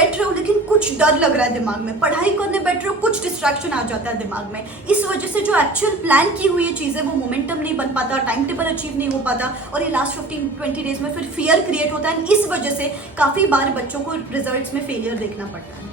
बैठ रहे हो लेकिन कुछ डर लग रहा है दिमाग में, पढ़ाई करने बैठ रहे हो कुछ डिस्ट्रैक्शन आ जाता है दिमाग में। इस वजह से जो एक्चुअल प्लान की हुई चीज़ें वो मोमेंटम नहीं बन पाता, टाइम टेबल अचीव नहीं हो पाता, और ये लास्ट 15-20 डेज में फिर फियर क्रिएट होता है। इस वजह से काफ़ी बार बच्चों को रिजल्ट्स में फेलियर देखना पड़ता है।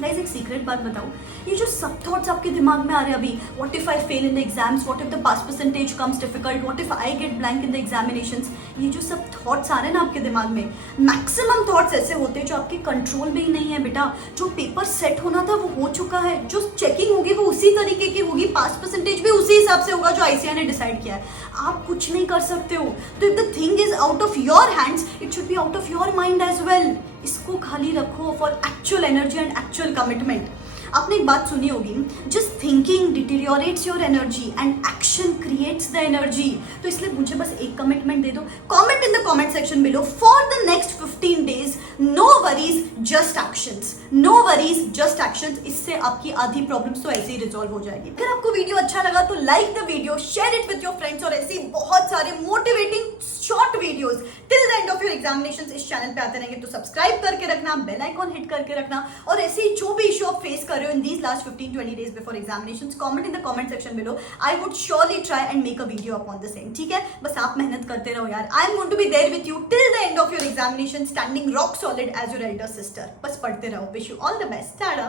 गाइस एक सीक्रेट बात बताऊं, ये जो सब थॉट्स आपके दिमाग में आ रहे हैं अभी, what if I fail in the exams, what if the pass percentage comes difficult, what if I get blank in the examinations, ये जो सब थॉट्स आ रहे हैं ना आपके दिमाग में, मैक्सिमम थॉट्स ऐसे होते हैं जो आपके कंट्रोल में ही नहीं है बेटा। जो पेपर सेट होना था वो हो चुका है, जो चेकिंग होगी वो उसी तरीके की होगी, पास परसेंटेज भी उसी हिसाब से होगा जो आईसीएआई ने डिसाइड किया है। आप कुछ नहीं कर सकते हो। तो if the thing is out of your hands, it should be out of your mind as well. इसको खाली रखो for actual energy and actual commitment. आपने एक बात सुनी होगी, just thinking deteriorates your energy and action creates the energy. तो इसलिए मुझे बस एक कमिटमेंट दे दो, comment in the comment section below, for the next 15 days no worries just actions, no worries just actions. इससे आपकी आधी प्रॉब्लम्स तो ऐसे ही रिजॉल्व हो जाएगी। अगर आपको वीडियो अच्छा लगा तो like the video, share it with your friends, और ऐसी बहुत सारे motivating short videos till the end of your examinations इस चैनल पे आते रहेंगे। तो सब्सक्राइब करके रखना, बेल आइकॉन हिट करके रखना, और ऐसे ही जो भी इशू आप फेस कर रहे हो in these last 15-20 days before examinations, comment in the comment section below. I would surely try and make a video upon the same. ठीक है, बस आप मेहनत करते रहो यार। I am going to be there with you till the end of your examination, standing rock solid as your elder sister. बस पढ़ते रहो। Wish you all the best. Tata.